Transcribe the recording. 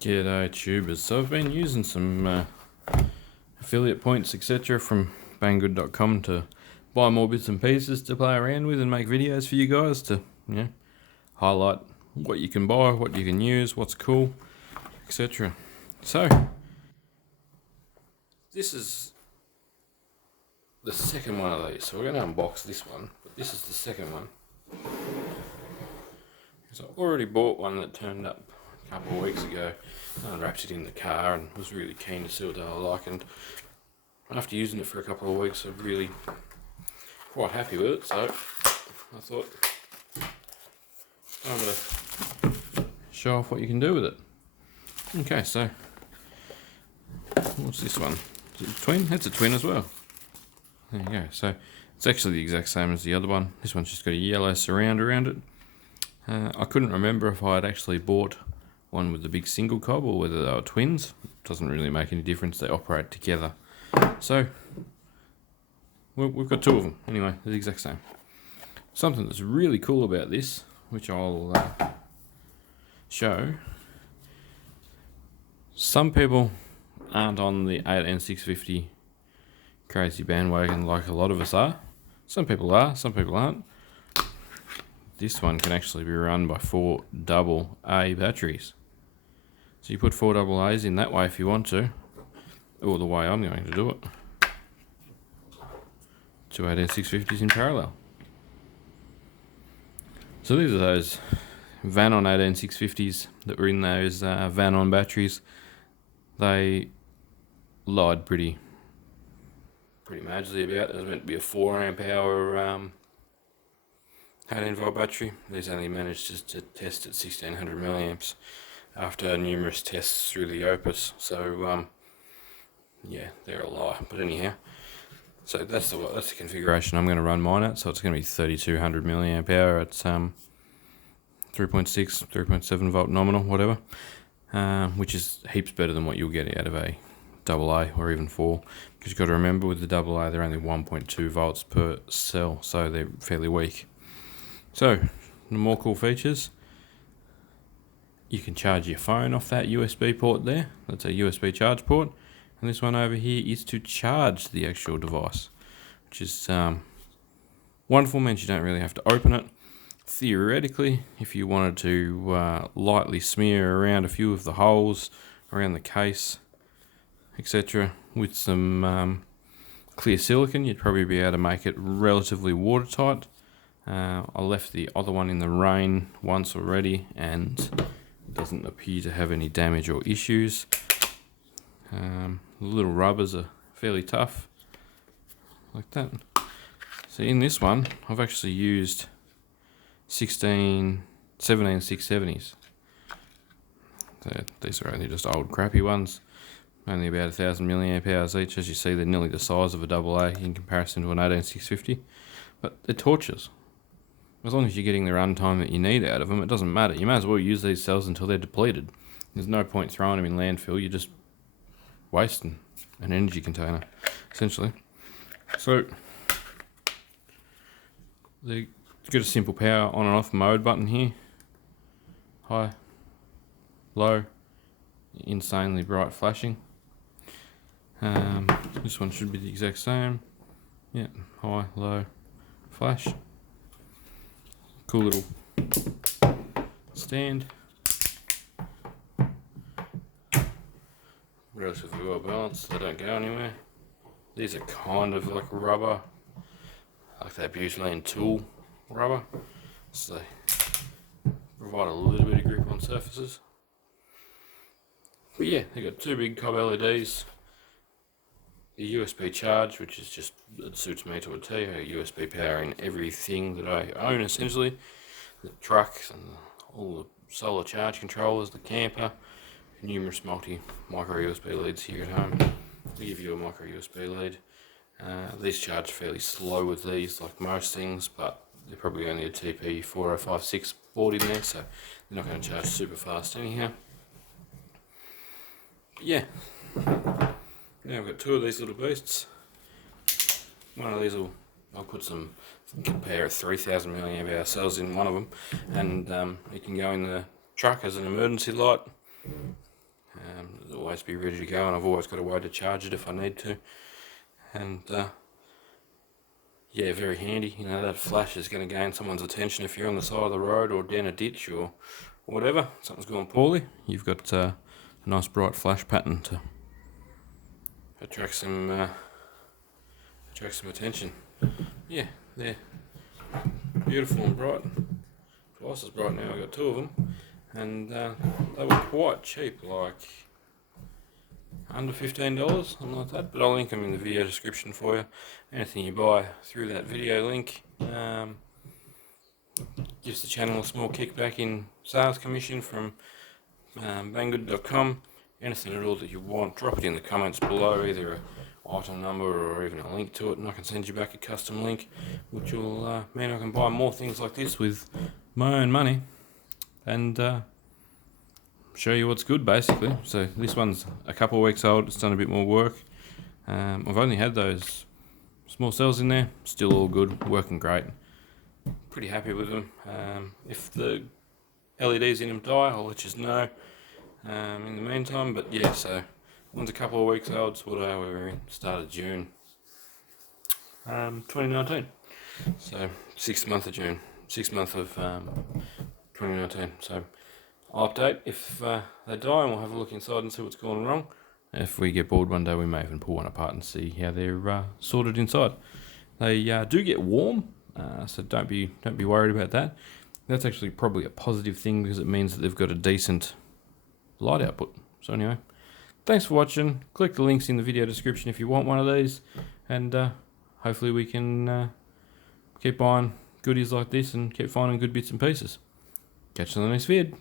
G'day tubers. So I've been using some affiliate points etc. from banggood.com to buy more bits and pieces to play around with and make videos for you guys to, highlight what you can buy, what you can use, what's cool, etc. So this is the second one of these. So we're going to unbox this one, but this is the second one. So I already bought one that turned up a couple of weeks ago. I unwrapped it in the car and was really keen to see what they were like, and after using it for a couple of weeks I'm really quite happy with it, so I thought I'm going to show off what you can do with it. Okay, so what's this one? Is it a twin? It's a twin as well. There you go. So it's actually the exact same as the other one. This one's just got a yellow surround around it. I couldn't remember if I had actually bought one with the big single cob or whether they were twins. It doesn't really make any difference, they operate together. So we've got two of them. Anyway, they're the exact same. Something that's really cool about this, which I'll show. Some people aren't on the 18650 crazy bandwagon like a lot of us are. Some people are, some people aren't. This one can actually be run by 4 AA batteries. So you put 4 AA's in that way if you want to, or the way I'm going to do it. 2 18650s in parallel. So these are those Vanon 18650s that were in those Vanon batteries. They lied pretty majorly about. It was meant to be a 4 amp hour 18 volt battery. These only managed to test at 1600 milliamps after numerous tests through the Opus. So yeah, they're a lie. But anyhow, so that's the configuration I'm going to run mine at. So it's going to be 3200 milliamp hour at 3.6, 3.7 volt nominal, whatever, which is heaps better than what you'll get out of a AA or even 4. Because you've got to remember, with the AA they're only 1.2 volts per cell, so they're fairly weak. So the more cool features, you can charge your phone off that USB port there. That's a USB charge port. And this one over here is to charge the actual device, which is wonderful. Means you don't really have to open it. Theoretically, if you wanted to lightly smear around a few of the holes around the case, etc., with some clear silicone, you'd probably be able to make it relatively watertight. I left the other one in the rain once already and it doesn't appear to have any damage or issues. The little rubbers are fairly tough, like that. So in this one, I've actually used 17 670s. So these are only just old crappy ones, only about 1000 milliamp hours each. As you see, they're nearly the size of a AA in comparison to an 18650, but they're torches. As long as you're getting the runtime that you need out of them, it doesn't matter. You may as well use these cells until they're depleted. There's no point throwing them in landfill. You're just wasting an energy container, essentially. So they've got a simple power on and off mode button here. High, low, insanely bright flashing. This one should be the exact same. Yeah, high, low, flash. Cool little stand. Relatively well balanced, they don't go anywhere. These are kind of like rubber, like that butylene tool rubber, so they provide a little bit of grip on surfaces. But yeah, they've got 2 big COB LEDs, the USB charge, which is just, it suits me to a T. I USB power in everything that I own essentially. The truck and all the solar charge controllers, the camper, numerous micro USB leads here at home. They give you a micro USB lead. These charge fairly slow with these, like most things, but they're probably only a TP 4056 board in there, so they're not going to charge super fast anyhow. But yeah. Now I've got 2 of these little beasts. One of these I'll put some, pair of 3000 milliamp hour cells in one of them, and it can go in the truck as an emergency light. always be ready to go, and I've always got a way to charge it if I need to. And yeah, very handy. You know, that flash is going to gain someone's attention if you're on the side of the road or down a ditch or whatever. Something's gone poorly. You've got a nice bright flash pattern to attract some attention. Yeah, they're beautiful and bright. Twice as bright now. I got two of them, and they were quite cheap, like under $15, something like that. But I'll link them in the video description for you. Anything you buy through that video link gives the channel a small kickback in sales commission from banggood.com. Anything at all that you want, drop it in the comments below, either an item number or even a link to it, and I can send you back a custom link, which will mean I can buy more things like this with my own money and show you what's good, basically. So this one's a couple of weeks old. It's done a bit more work. I've only had those small cells in there, still all good, working great. Pretty happy with them. If the LEDs in them die, I'll let you know in the meantime. But yeah, so one's a couple of weeks old. So what are we in? Start of June 2019. So 6th month of June, 6th month of 2019. So I'll update if they die, and we'll have a look inside and see what's going wrong. If we get bored one day, we may even pull one apart and see how they're sorted inside. They do get warm, so don't be worried about that. That's actually probably a positive thing because it means that they've got a decent light output. So anyway, thanks for watching. Click the links in the video description if you want one of these, and hopefully we can keep buying goodies like this and keep finding good bits and pieces. Catch you on the next vid.